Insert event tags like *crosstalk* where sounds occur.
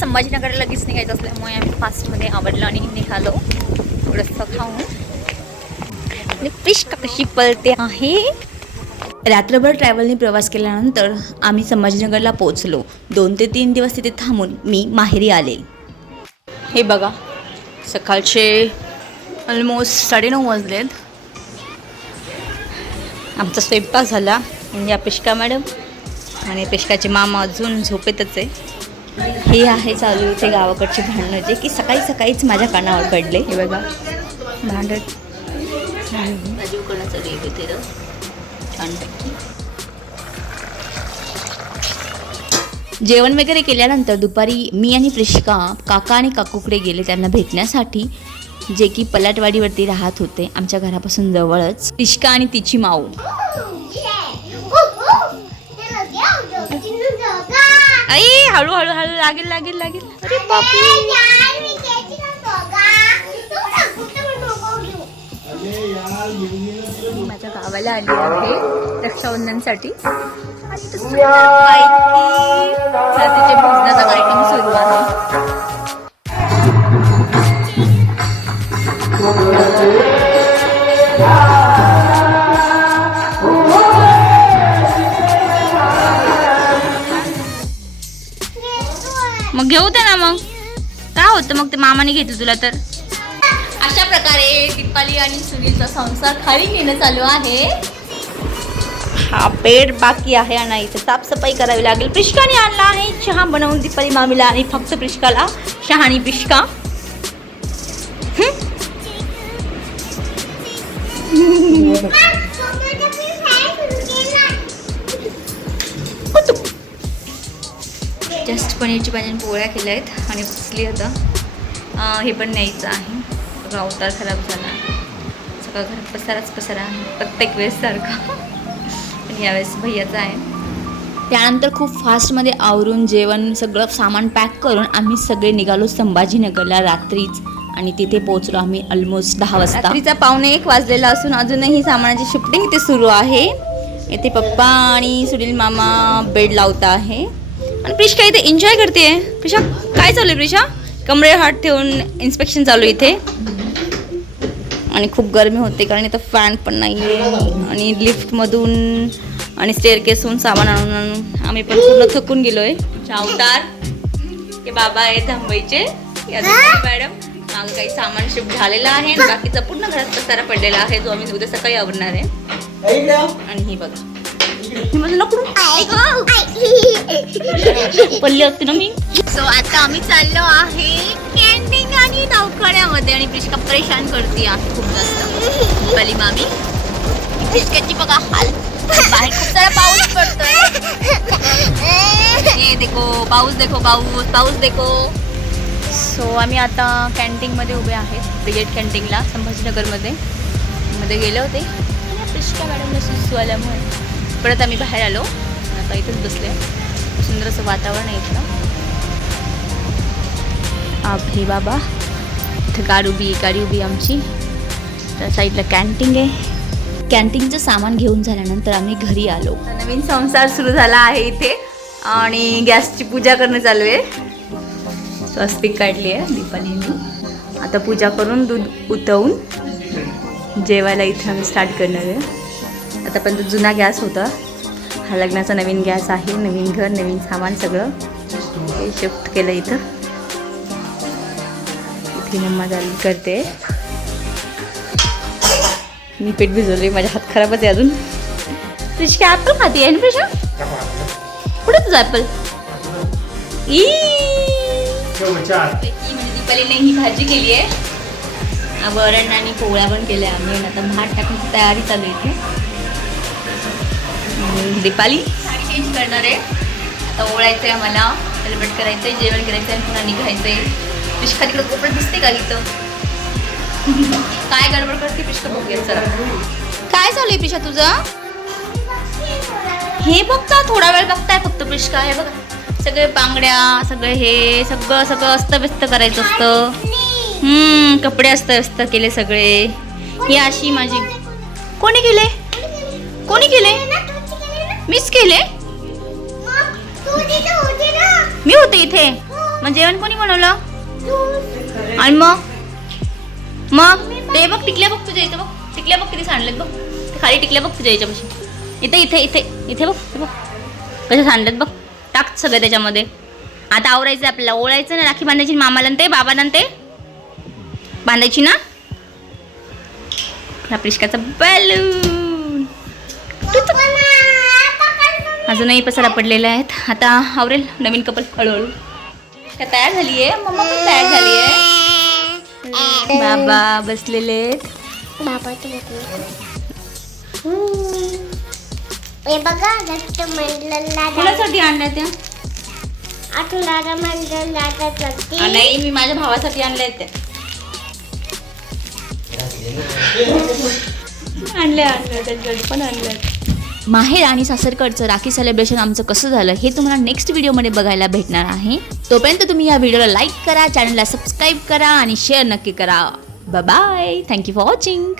संभाजीनगर लगेच निघायचं असल्यामुळे आम्ही फास्टमध्ये आवडलं आणि निघालो. थोडंसं खाऊन. आणि फिश का कशी पळते आहे? रात्रभर ट्रॅव्हलने प्रवास केल्यानंतर आम्ही संभाजीनगरला पोहोचलो. दोन ते तीन दिवस तिथे थांबून मी माहेरी आले. हे बघा सकाळचे ऑलमोस्ट साडेनऊ वाजलेत. आमचा स्वयंपाक झाला. म्हणजे या पिष्का मॅडम आणि पिष्काचे मामा अजून झोपेतच आहे. हे आहे चालू इथे गावाकडचे भांडणं जे की सकाळी सकाळीच माझ्या कानावर पडले. हे बघा. भांडत जेवण वगैरे केल्यानंतर दुपारी मी आणि प्रिशिका काका आणि काकूकडे गेले त्यांना भेटण्यासाठी जे की पलाटवाडीवरती राहत होते आमच्या घरापासून जवळच. प्रिशिका आणि तिची माऊ. आई हळू हळू हळू लागेल लागेल लागेल. अरे माझ्या गावाला आली आहे रक्षाबंधनसाठी. आणि भोजनाचा कार्यक्रम सुरू आहे. मग घेऊ दे ना मग. काय होतं मग ते मामाने घेतलं तुला तर? अशा प्रकारे दीपाली आणि सुनीलचा संसार खाली नेणं चालू आहे. हा पेड बाकी आहे आणि इथे. साफसफाई करावी लागेल. प्रिशकाने आणला आहे. चहा बनवून दीपाली मामीला आणि फक्त प्रिशकाला चहा आणि पिशका जस्ट पनीरची पाहिजे आणि पोळ्या केल्या आहेत आणि बसली आता. हे पण न्यायचं आहे. अवतार खराब झाला. सगळं घरात पसाराच पसारा आहे. प्रत्येक वेळेस सारखा. पण यावेळेस भैयाचा आहे. त्यानंतर खूप फास्टमध्ये आवरून जेवण सगळं सामान पॅक करून आम्ही सगळे निघालो संभाजीनगरला रात्रीच. आणि तिथे पोहोचलो आम्ही ऑलमोस्ट दहा वाजता. रात्रीचा पावणे एक वाजलेला असून अजूनही सामानाची शिफ्टिंग इथे सुरू आहे. इथे पप्पा आणि सुनील मामा बेड लावता आहे. आणि प्रिशा इथे एन्जॉय करते प्रिशा काय चालू आहे प्रिशा? कमरे हात ठेवून इन्स्पेक्शन चालू आहे इथे. आणि खूप गरमी होते कारण इथं फॅन पण नाही आहे आणि लिफ्टमधून आणि स्टेअर केसून सामान आणून आणून आम्ही पण पूर्ण थकून गेलो आहे चावतार हे बाबा आहेत थांबायचे मॅडम. मागं काही सामान शिफ्ट झालेलं आहे. बाकीचा पूर्ण घरात पसारा पडलेला आहे जो आम्ही उद्या सकाळी आवडणार आहे. आणि ही बघा. ही पडली असते ना मी सो आता आम्ही चाललो आहे कॅन्टीन आणि नौकड्यामध्ये आणि प्रिशका परेशान करते आहे खूप जास्त. पली मामी प्रिशकाची बघा हाल. बाहेर खूप सारा पाऊस पडतोय. हे देखो पाऊस देखो पाऊस पाऊस देखो. सो आम्ही आता कॅन्टीनमध्ये उभे आहेत ब्रिगेड कॅन्टीनला संभाजीनगरमध्ये. मध्ये गेले होते. आणि प्रिशका मॅडमला सुसू आल्यामुळे परत आम्ही बाहेर आलो. आता इथेच बसले. सुंदर असं वातावरण आहे इथलं. हे बाबा. इथं गाडी उभी गाडी उभी आमची. त्या साईडला कॅन्टीन आहे. कॅन्टीनचं सामान घेऊन झाल्यानंतर आम्ही घरी आलो. नवीन संसार सुरू झाला आहे इथे. आणि गॅसची पूजा करणं चालू आहे. स्वस्तिक काढली आहे दीपालींनी आता पूजा करून दूध उतवून जेवायला इथे आम्ही स्टार्ट करणार आहे. आतापर्यंत जुना गॅस होता. हा लग्नाचा नवीन गॅस आहे नवीन घर नवीन सामान सगळं. हे शिफ्ट केलं इथं. इथे मम्मा झाली करते. मी पीठ भिजवले माझ्या हात खराबच आहे अजून. प्रिशका ॲपल खाती आहे ना प्रिशा कुठे तुझं ॲपल ई! म्हणजे दीपालीने ही भाजी केली आहे. वरण आणि पोळ्या पण केल्या आम्ही. आता भात टाकण्याची तयारी चालू आहे इथे. दीपाली. साडी चेंज करणार आहे. आता ओळायचं आहे आम्हाला सेलिब्रेट करायचं आहे जेवण करायचं आहे पुन्हा निघायचं आहे पिशका तिकडे कोपऱ्यात दिसते का इथं? *laughs* काय गडबड करते पिशका बघूया चला. काय चालू आहे पिशा तुझं? हे बघता थोडा वेळ बघताय फक्त पिशका हे बघा. सगळे बांगड्या सगळे हे सगळं सगळं अस्तव्यस्त करायचं असतं. हम्म कपडे अस्तव्यस्त केले सगळे. ही अशी माझी कोणी केले? कोणी केले? मीच केले? मी होते इथे. मग जेवण कोणी बनवलं? आणि मग? मग? ते बघ टिकल्या बघ तुझ्या इथे बघ. टिकल्या बघ किती सांडलेत बघ. ते खाली टिकल्या बघ तुझ्या याच्यापाशी. इथे इथे इथे इथे बघ बघ. कसे सांडलेत बघ. टाक सगळं त्याच्यामध्ये. आता आवरायचं आपल्याला. ओळायचं ना राखी बांधायची मामाला ते बाबाला ते. बांधायची ना? हा प्रिशकाचा बलून अजूनही पसारा पडलेले आहेत. आता आवरेल नवीन कपल हळूहळू. का तयार झाली आहे मम्मा पण तयार झाली आहे बाबा बसलेले कोणासाठी आणल्या त्या? नाही मी माझ्या भावासाठी आणल्या आहेत त्या. आणल्या आणल्या त्यांच्यासाठी पण आणल्या माहेर आणि सासरकडचं राखी सेलिब्रेशन आमचं कसं झालं हे तुम्हाला नेक्स्ट व्हिडिओमध्ये बघायला भेटणार आहे. तोपर्यंत तुम्ही या व्हिडिओला लाईक करा चॅनलला सबस्क्राईब करा आणि शेअर नक्की करा. Bye thank you for watching